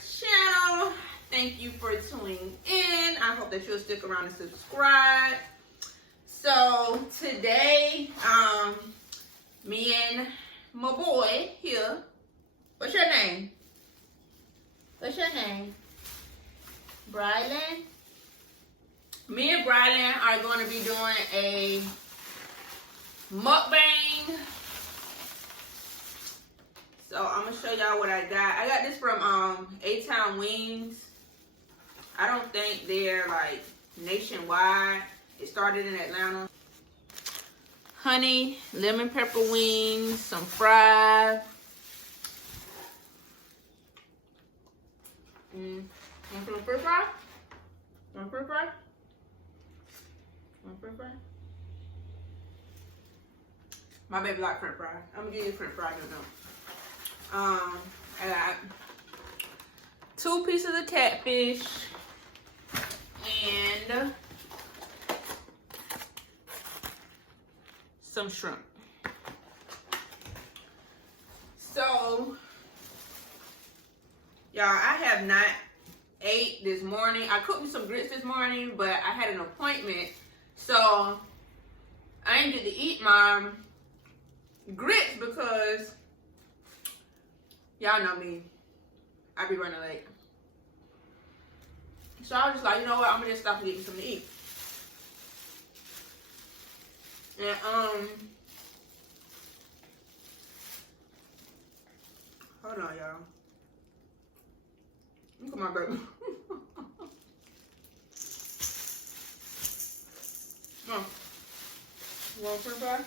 channel. Thank you for tuning in. I hope that you'll stick around and subscribe. So today, me and my boy here. What's your name? What's your name? Brylan. Me and Brylan are going to be doing a mukbang. So I'm gonna show y'all what I got. I got this from A-Town Wings. I don't think they're like nationwide. It started in Atlanta. Honey, lemon pepper wings, some fries. Want some french fries? Want french fries? Want french fries? My baby like french fries. I'm gonna give you french fries no. I got 2 pieces of catfish and some shrimp. So, y'all, I have not ate this morning. I cooked me some grits this morning, but I had an appointment, so I didn't get to eat my grits because y'all know me. I be running late. So I was just like, you know what? I'm gonna just stop and get me something to eat. And hold on, y'all. Look at my baby. Oh. You want french fries?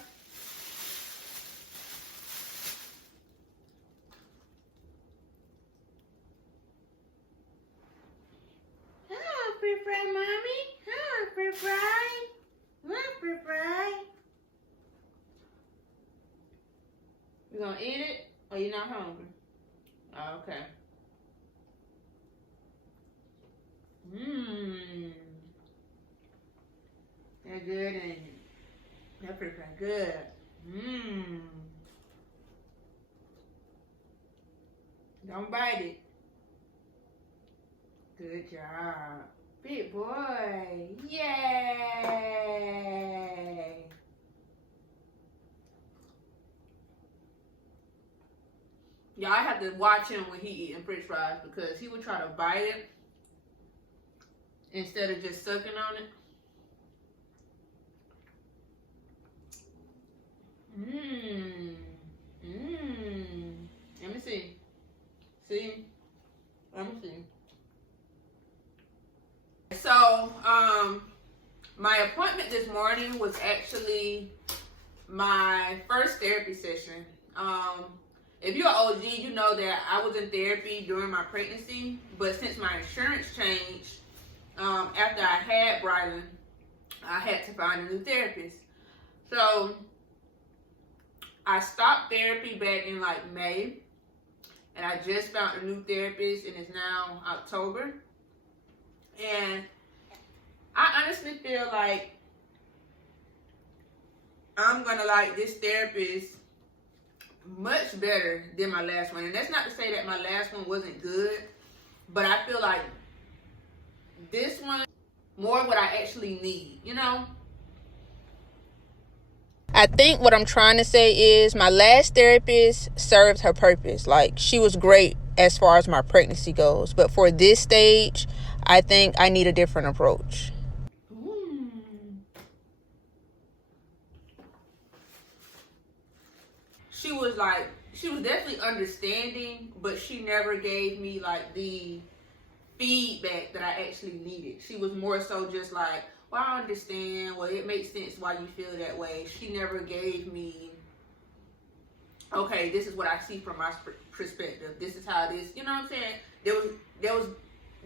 French fry, mommy. Huh, french fry. Huh, french fry. You gonna eat it or you not hungry? Oh, okay. They're good, ain't it? That french fry good. Don't bite it. Good job. Big boy. Yay. Y'all have to watch him when he eating french fries because he would try to bite it instead of just sucking on it. Let me see. See? Let me see. So, my appointment this morning was actually my first therapy session. If you're an OG, you know that I was in therapy during my pregnancy, but since my insurance changed, after I had Brylan, I had to find a new therapist. So, I stopped therapy back in like May, and I just found a new therapist, and it's now October. And I honestly feel like I'm gonna like this therapist much better than my last one. And that's not to say that my last one wasn't good, but I feel like this one more what I actually need, you know? I think what I'm trying to say is my last therapist served her purpose. Like, she was great as far as my pregnancy goes. But for this stage, I think I need a different approach. She was definitely understanding, but she never gave me like the feedback that I actually needed. She was more so just like, well, I understand. Well, it makes sense why you feel that way. She never gave me, okay, this is what I see from my perspective. This is how it is. You know what I'm saying?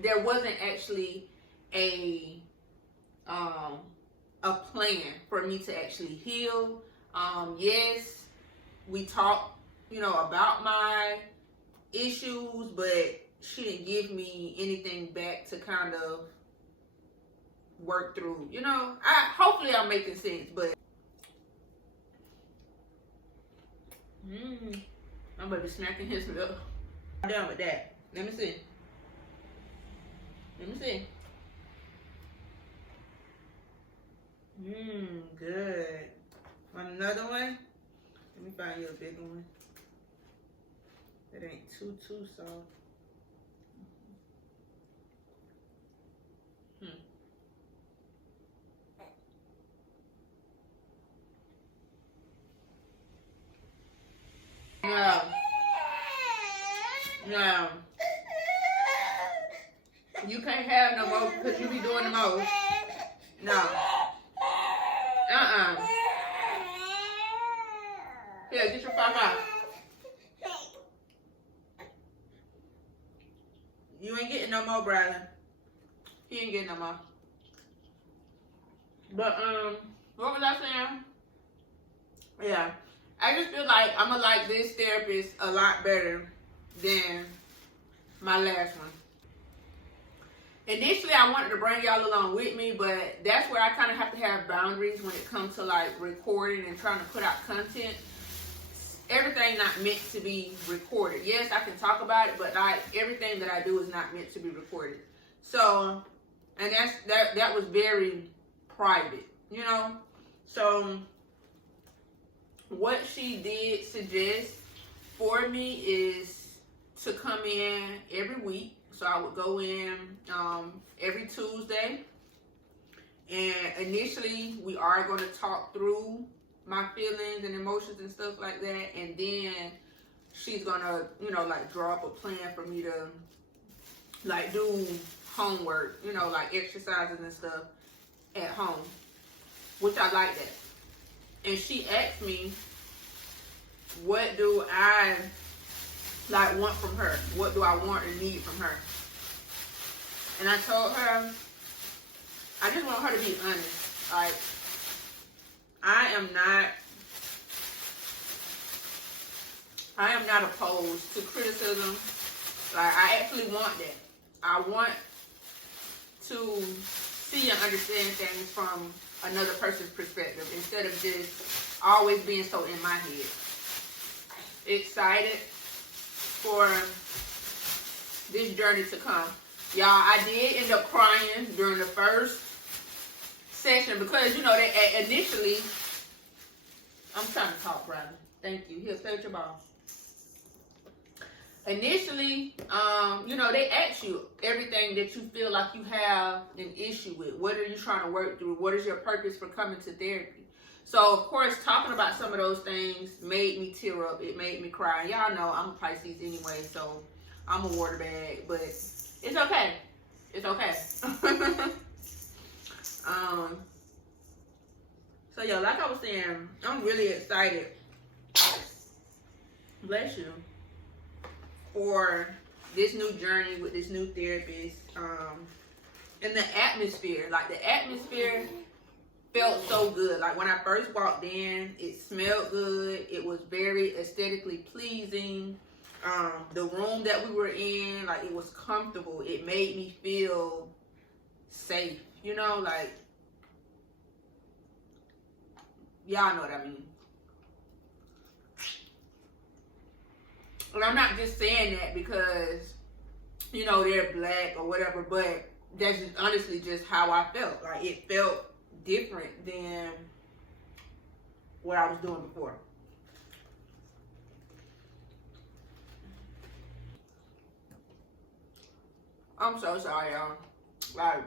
There wasn't actually a plan for me to actually heal. Yes, we talked, about my issues, but she didn't give me anything back to kind of work through. Hopefully I'm making sense, but I'm about to be smacking his lip. I'm done with that. Let me see. too soft. No. No. You can't have no more because you be doing the most. No. Here, get your papa. You ain't getting no more, Bradley. He ain't getting no more. But, what was I saying? Yeah. I just feel like I'm gonna like this therapist a lot better than my last one. Initially, I wanted to bring y'all along with me, but that's where I kind of have to have boundaries when it comes to like recording and trying to put out content. Everything not meant to be recorded. Yes, I can talk about it, but like everything that I do is not meant to be recorded. So, and that was very private, you know. So, what she did suggest for me is to come in every week. So I would go in every Tuesday, and initially we are going to talk through my feelings and emotions and stuff like that, and then she's gonna, you know, like draw up a plan for me to like do homework, you know, like exercises and stuff at home, which I like that. And she asked me, what do I like want from her? What do I want and need from her? And I told her, I just want her to be honest. Like, I am not opposed to criticism. Like, I actually want that. I want to see and understand things from another person's perspective instead of just always being so in my head. Excited for this journey to come. Y'all, I did end up crying during the first session because, you know, they initially, I'm trying to talk, brother. Thank you. Here, stay with your ball. Initially, you know, they ask you everything that you feel like you have an issue with. What are you trying to work through? What is your purpose for coming to therapy? So, of course, talking about some of those things made me tear up. It made me cry. Y'all know I'm a Pisces anyway, so I'm a water bag, but it's okay. It's okay. So, yeah, like I was saying, I'm really excited. Bless you. For this new journey with this new therapist. And the atmosphere. Like, the atmosphere felt so good. Like, when I first walked in, it smelled good. It was very aesthetically pleasing. The room that we were in, like, it was comfortable. It made me feel safe. You know, like, y'all know what I mean. And I'm not just saying that because, you know, they're black or whatever, but that's just honestly just how I felt. Like, it felt different than what I was doing before. I'm so sorry, y'all. Like,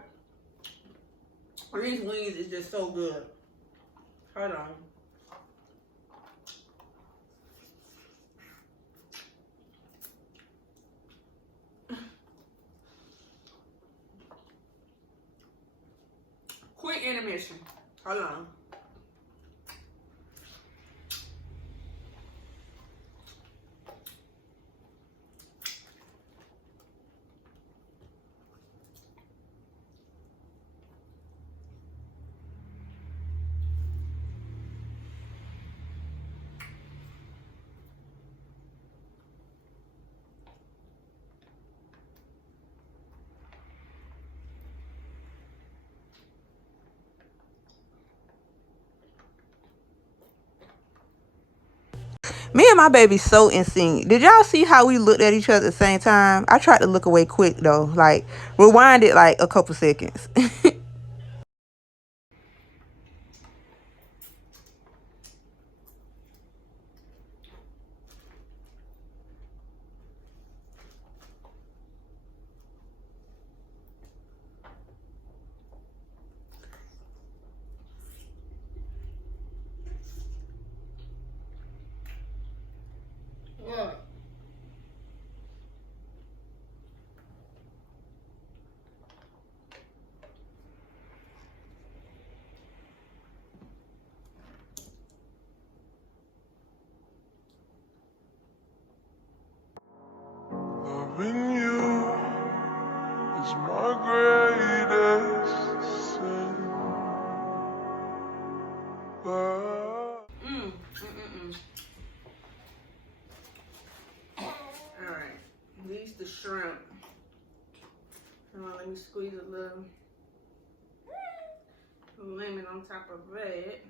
these wings is just so good. Hold on. Quick intermission. Hold on. Me and my baby so in sync. Did y'all see how we looked at each other at the same time? I tried to look away quick though. Like, rewind it like a couple seconds. greatest sin. Alright, these the shrimp. Let me squeeze a little lemon on top of that.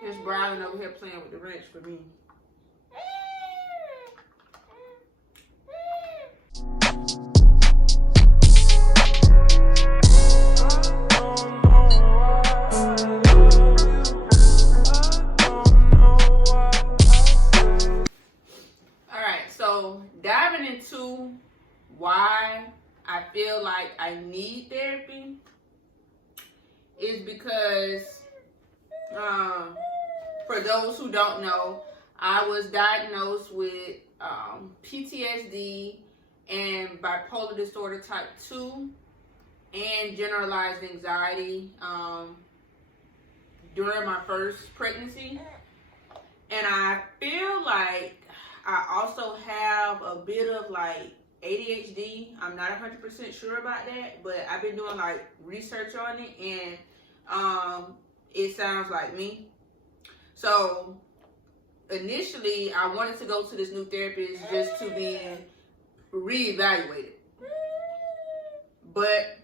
There's Brian over here playing with the wrench for me. Alright, so diving into why I feel like I need therapy is because for those who don't know, I was diagnosed with PTSD and bipolar disorder type 2 and generalized anxiety during my first pregnancy. And I feel like I also have a bit of like ADHD. I'm not 100% sure about that, but I've been doing like research on it, and it sounds like me. So initially I wanted to go to this new therapist just to be reevaluated. But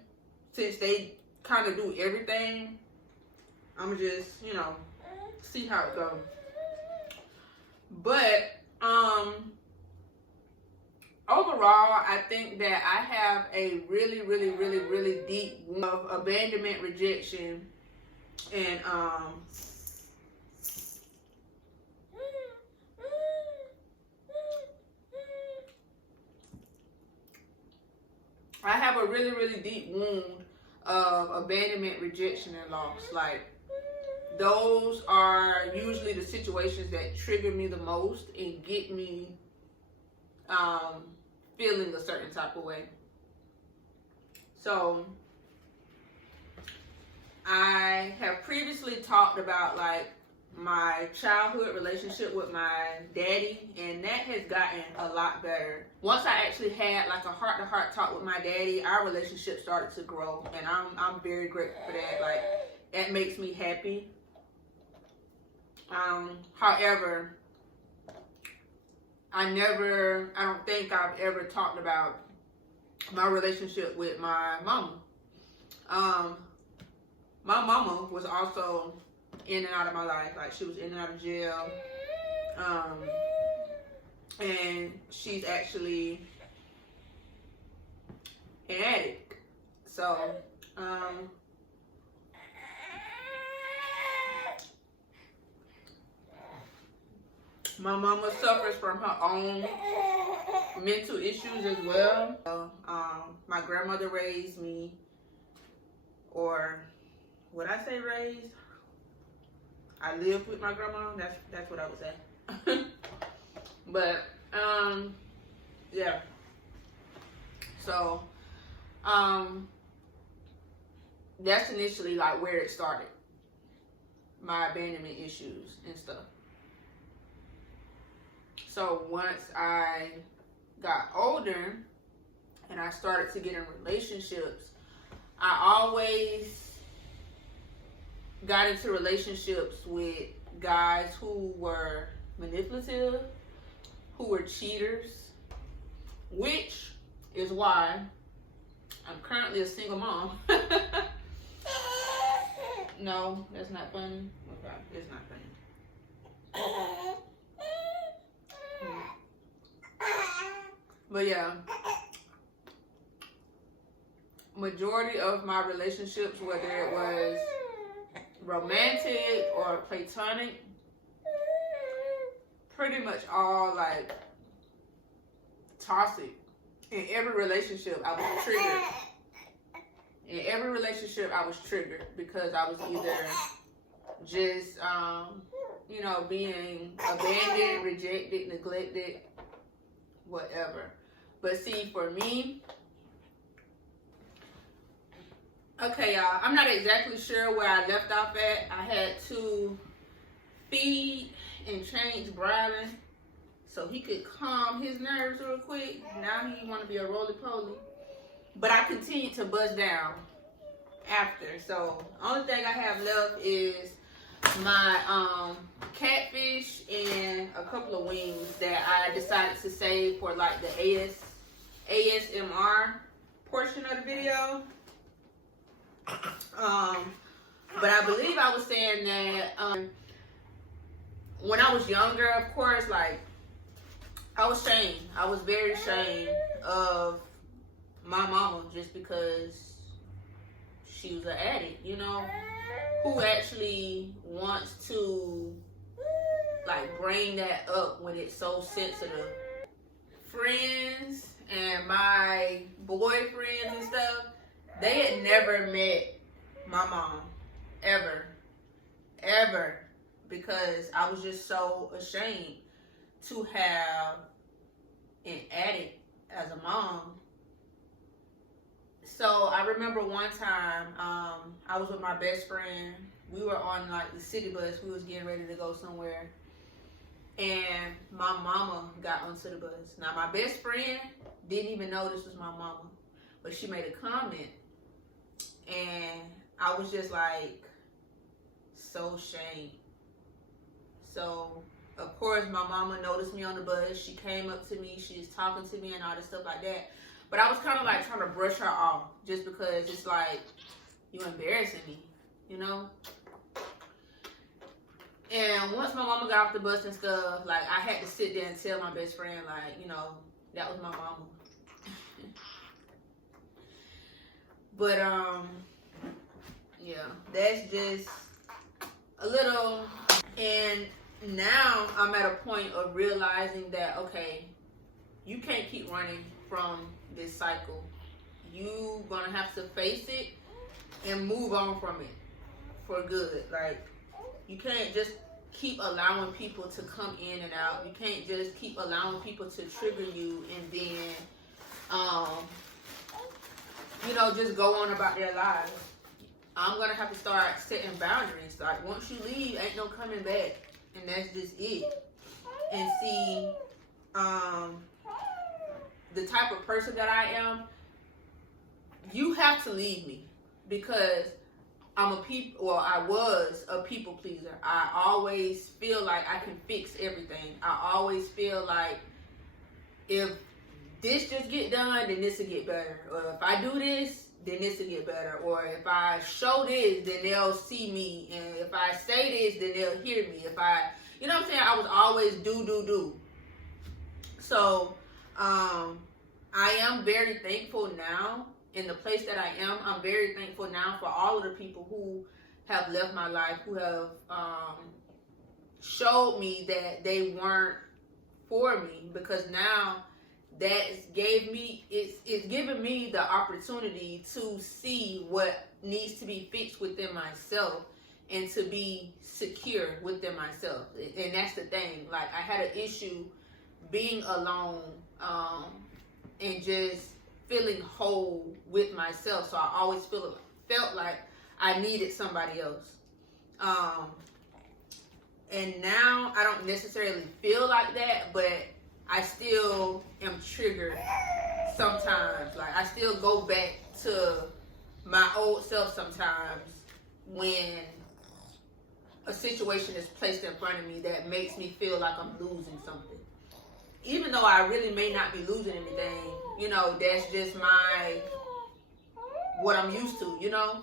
since they kind of do everything, I'm just, see how it goes. But overall, I think that I have a really, really, really, really deep wound of abandonment, rejection, and I have a really, really deep wound of abandonment, rejection, and loss. Like, those are usually the situations that trigger me the most and get me feeling a certain type of way. So I have previously talked about like my childhood relationship with my daddy, and that has gotten a lot better. Once I actually had like a heart-to-heart talk with my daddy, our relationship started to grow, and I'm very grateful for that. Like, that makes me happy. However, I don't think I've ever talked about my relationship with my mama. My mama was also in and out of my life. Like, she was in and out of jail. And she's actually an addict. So, my mama suffers from her own mental issues as well. My grandmother raised me, or would I say raised? I lived with my grandma. That's what I would say. But yeah. So that's initially like where it started. My abandonment issues and stuff. So once I got older and I started to get in relationships, I always got into relationships with guys who were manipulative, who were cheaters, which is why I'm currently a single mom. No, that's not funny. Okay, it's not funny. But yeah, majority of my relationships, whether it was romantic or platonic, pretty much all like toxic. In every relationship, I was triggered. In every relationship, I was triggered because I was either just, being abandoned, rejected, neglected, whatever. But see, for me, Okay, y'all, I'm not exactly sure where I left off at. I had to feed and change Brylan so he could calm his nerves real quick. Now he want to be a roly-poly. But I continued to buzz down after. So, only thing I have left is my catfish and a couple of wings that I decided to save for like the ASMR portion of the video. But I believe I was saying that when I was younger, of course, like I was shamed. I was very ashamed of my mama just because she was an addict, you know, who actually wants to like bring that up when it's so sensitive. Friends and my boyfriends and stuff, they had never met my mom, ever, because I was just so ashamed to have an addict as a mom. So I remember one time, I was with my best friend. We were on like the city bus. We was getting ready to go somewhere. And my mama got onto the bus. Now my best friend didn't even know this was my mama. But she made a comment. And I was just like, so ashamed. So, of course, my mama noticed me on the bus. She came up to me. She was talking to me and all this stuff like that. But I was kind of like trying to brush her off just because it's like, you embarrassing me, you know? And once my mama got off the bus and stuff, like I had to sit there and tell my best friend, like, you know, that was my mama. But, yeah, that's just a little. And now I'm at a point of realizing that, okay, you can't keep running from this cycle. You gonna have to face it and move on from it for good. Like, you can't just keep allowing people to come in and out. You can't just keep allowing people to trigger you and then, you know, just go on about their lives. I'm gonna have to start setting boundaries. Like, once you leave, ain't no coming back, and that's just it. And see, the type of person that I am, you have to leave me because I was a people pleaser. I always feel like I can fix everything. I always feel like if this just get done, then this will get better. Or if I do this, then this will get better. Or if I show this, then they'll see me. And if I say this, then they'll hear me. If I, you know what I'm saying? I was always do. So, I am very thankful now in the place that I am. I'm very thankful now for all of the people who have left my life, who have showed me that they weren't for me, because now it's given me the opportunity to see what needs to be fixed within myself and to be secure within myself. And that's the thing. Like, I had an issue being alone and just feeling whole with myself. So I always felt like I needed somebody else. And now I don't necessarily feel like that, but I still am triggered sometimes. Like, I still go back to my old self sometimes when a situation is placed in front of me that makes me feel like I'm losing something. Even though I really may not be losing anything, you know, that's just what I'm used to, you know?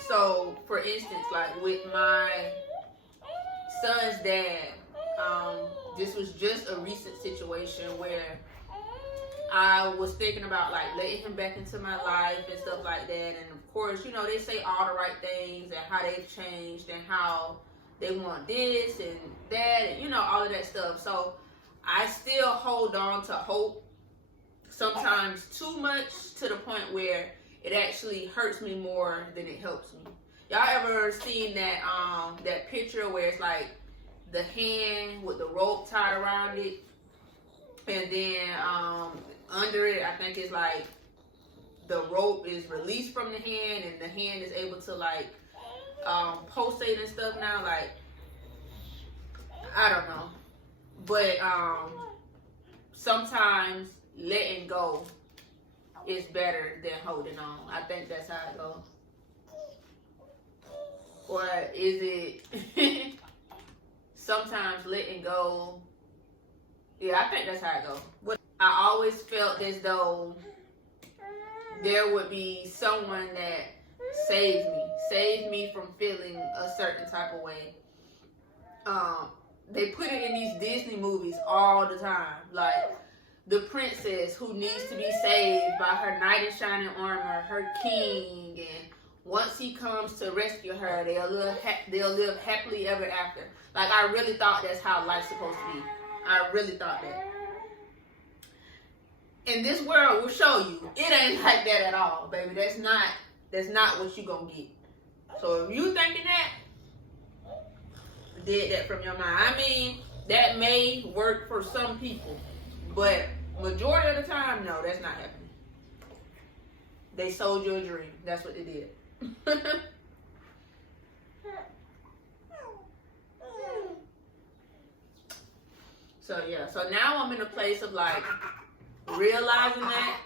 So, for instance, like with my son's dad, this was just a recent situation where I was thinking about like letting him back into my life and stuff like that. And of course, you know, they say all the right things and how they've changed and how they want this and that and, you know, all of that stuff. So I still hold on to hope, sometimes too much, to the point where it actually hurts me more than it helps me. Y'all ever seen that that picture where it's like the hand with the rope tied around it, and then under it I think it's like the rope is released from the hand and the hand is able to like pulsate and stuff now. Like, I don't know, but sometimes letting go is better than holding on. I think that's how it goes. Or is it sometimes letting go? Yeah, I think that's how it goes. I always felt as though there would be someone that saved me from feeling a certain type of way. They put it in these Disney movies all the time, like the princess who needs to be saved by her knight in shining armor, her king, and once he comes to rescue her, they'll live happily ever after. Like, I really thought that's how life's supposed to be. I really thought that. And this world will show you it ain't like that at all, baby. That's not what you gonna get. So if you thinking that, did that from your mind. I mean, that may work for some people, but majority of the time, no, that's not happening. They sold you a dream. That's what they did. So yeah, so now I'm in a place of like realizing that,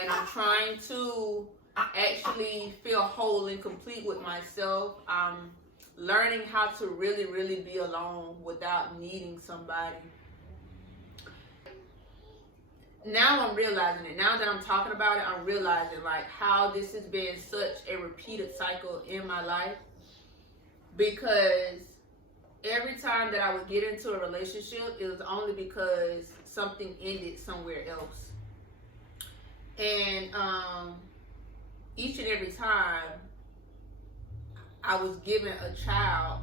and I'm trying to actually feel whole and complete with myself. I'm learning how to really, really be alone without needing somebody. Now I'm realizing it. Now that I'm talking about it, I'm realizing like how this has been such a repeated cycle in my life, because every time that I would get into a relationship, it was only because something ended somewhere else. And each and every time I was given a child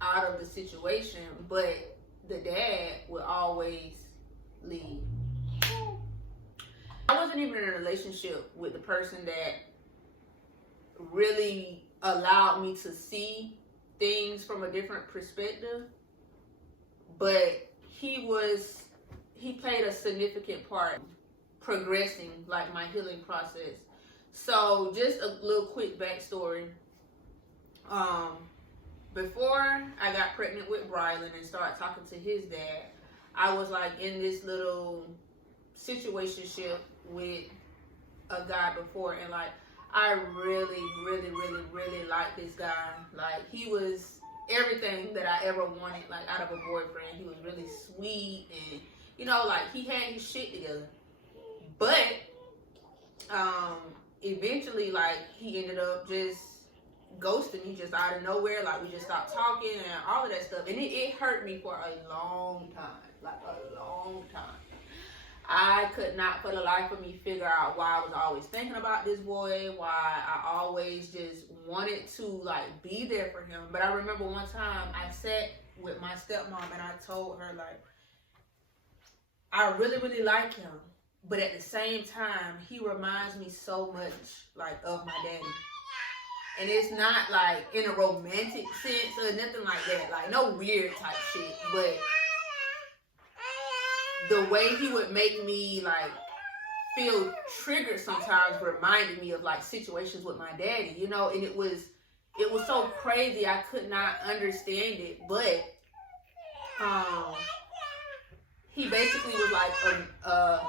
out of the situation, but the dad would always leave. I wasn't even in a relationship with the person that really allowed me to see things from a different perspective, but he played a significant part progressing like my healing process. So just a little quick backstory. Before I got pregnant with Brylan and started talking to his dad, I was like in this little situationship with a guy before, and like I really, really, really, really liked this guy. Like, he was everything that I ever wanted, like, out of a boyfriend. He was really sweet, and, you know, like, he had his shit together. But, eventually, like, he ended up just ghosting me just out of nowhere. Like, we just stopped talking and all of that stuff. And it hurt me for a long time. Like, a long time. I could not for the life of me figure out why I was always thinking about this boy, why I always just wanted to like be there for him. But I remember one time I sat with my stepmom and I told her, like, I really, really like him, but at the same time, he reminds me so much like of my daddy. And it's not like in a romantic sense or nothing like that, like no weird type shit, but the way he would make me like feel triggered sometimes reminded me of like situations with my daddy, you know. And it was so crazy, I could not understand it. But he basically was like a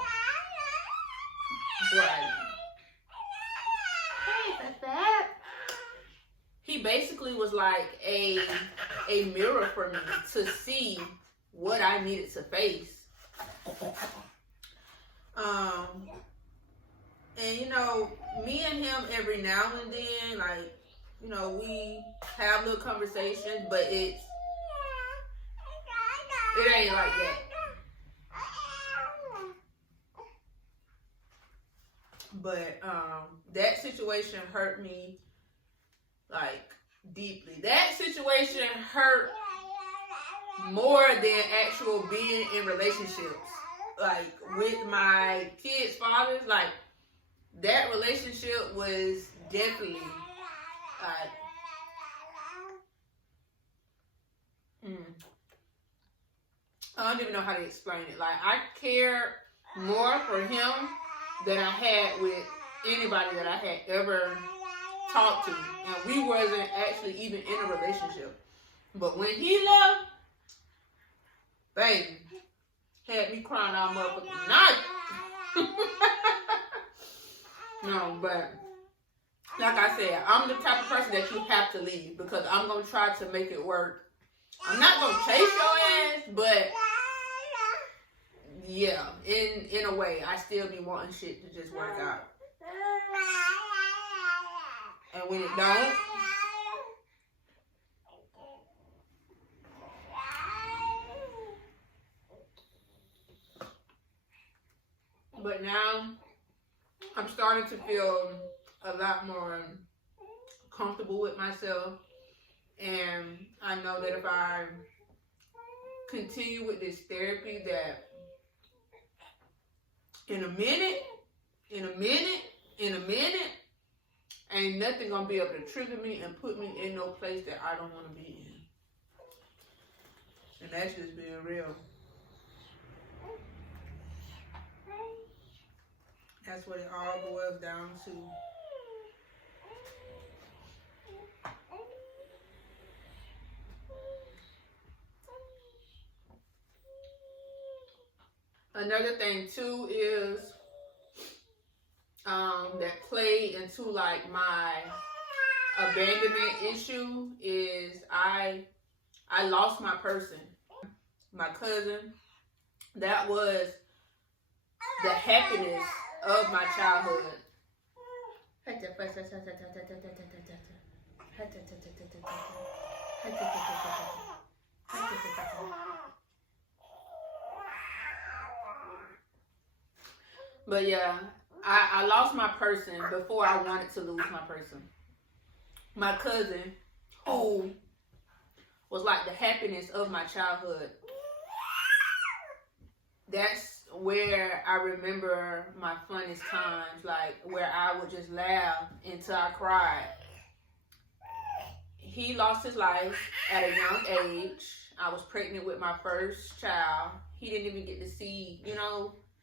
he basically was like a mirror for me to see what I needed to face. And you know, me and him every now and then, like, you know, we have little conversations, but it ain't like that. But that situation hurt me like deeply. That situation hurt more than actual being in relationships. Like with my kids' fathers, like that relationship was definitely like I don't even know how to explain it. Like, I care more for him than I had with anybody that I had ever talked to. And we wasn't actually even in a relationship. But when he left, baby, had me crying all motherfucking night. No, but like I said, I'm the type of person that you have to leave because I'm going to try to make it work. I'm not going to chase your ass, but yeah, in a way, I still be wanting shit to just work out. And when it don't, but now I'm starting to feel a lot more comfortable with myself, and I know that if I continue with this therapy, that in a minute, ain't nothing gonna be able to trigger me and put me in no place that I don't want to be in. And that's just being real. That's what it all boils down to. Another thing too is that played into like my abandonment issue is I lost my person, my cousin. That was the happiness of my childhood. But yeah, I lost my person before I wanted to lose my person. My cousin, who was like the happiness of my childhood. That's where I remember my funnest times, like where I would just laugh until I cried. He lost his life at a young age. I was pregnant with my first child. He didn't even get to see,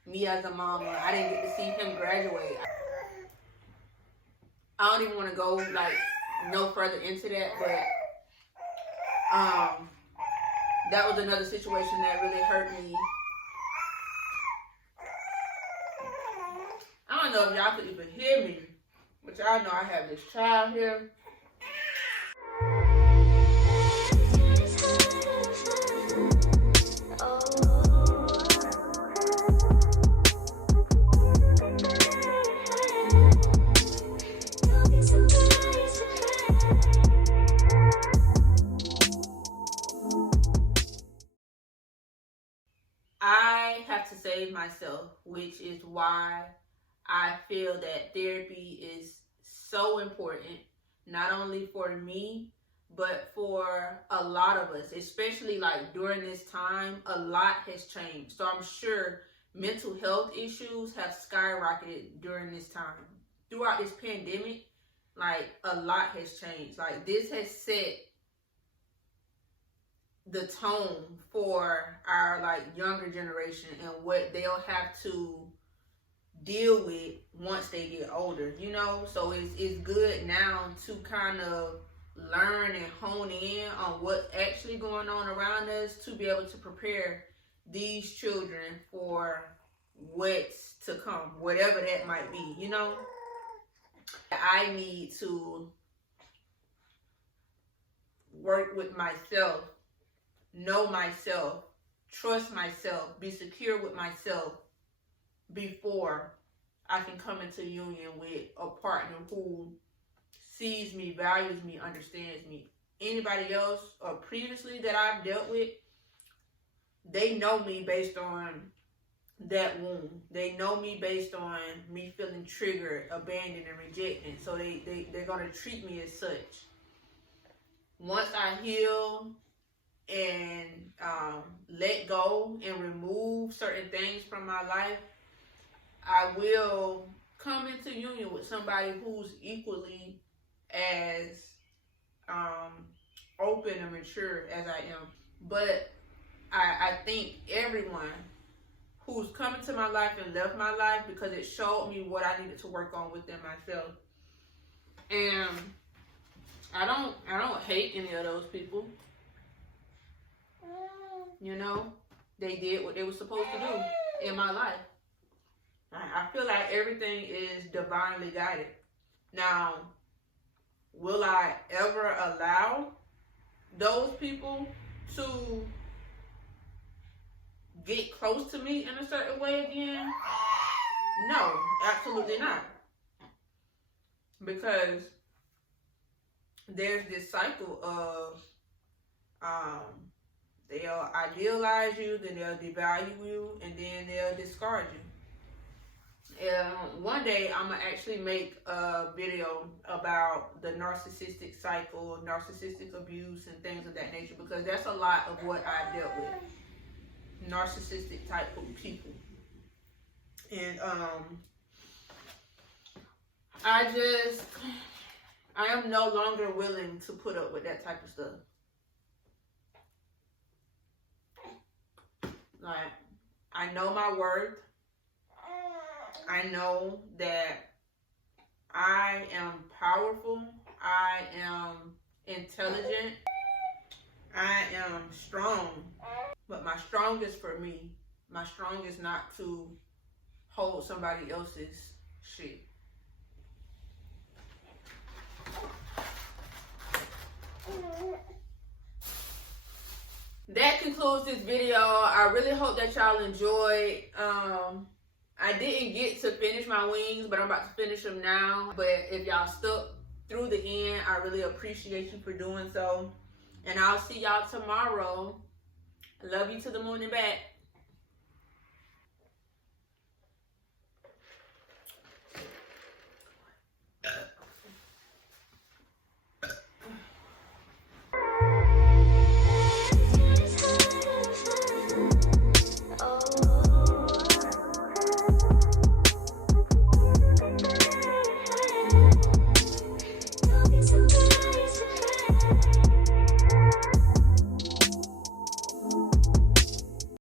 me as a mama. I didn't get to see him graduate. I don't even want to go no further into that, but that was another situation that really hurt me. I don't know if y'all could even hear me, but y'all know I have this child here. I have to save myself, which is why I feel that therapy is so important, not only for me, but for a lot of us, especially during this time, a lot has changed. So I'm sure mental health issues have skyrocketed during this time. Throughout this pandemic, a lot has changed. This has set the tone for our younger generation and what they'll have to deal with once they get older, so it's good now to kind of learn and hone in on what's actually going on around us to be able to prepare these children for what's to come, whatever that might be. I need to work with myself, know myself, trust myself, be secure with myself before I can come into union with a partner who sees me, values me, understands me. Anybody else or previously that I've dealt with, they know me based on that wound. They know me based on me feeling triggered, abandoned, and rejected. So they're going to treat me as such. Once I heal and let go and remove certain things from my life, I will come into union with somebody who's equally as open and mature as I am. But I think everyone who's come into my life and left my life because it showed me what I needed to work on within myself. And I don't hate any of those people. You know, they did what they were supposed to do in my life. I feel like everything is divinely guided. Now, will I ever allow those people to get close to me in a certain way again? No, absolutely not. Because there's this cycle of they'll idealize you, then they'll devalue you, and then they'll discard you. One day I'm gonna actually make a video about the narcissistic cycle, narcissistic abuse, and things of that nature, because that's a lot of what I dealt with. Narcissistic type of people. And I am no longer willing to put up with that type of stuff. Like, I know my worth. I know that I am powerful. I am intelligent. I am strong. But my strongest for me, my strongest not to hold somebody else's shit. That concludes this video. I really hope that y'all enjoyed. I didn't get to finish my wings, but I'm about to finish them now. But if y'all stuck through the end, I really appreciate you for doing so. And I'll see y'all tomorrow. I love you to the moon and back.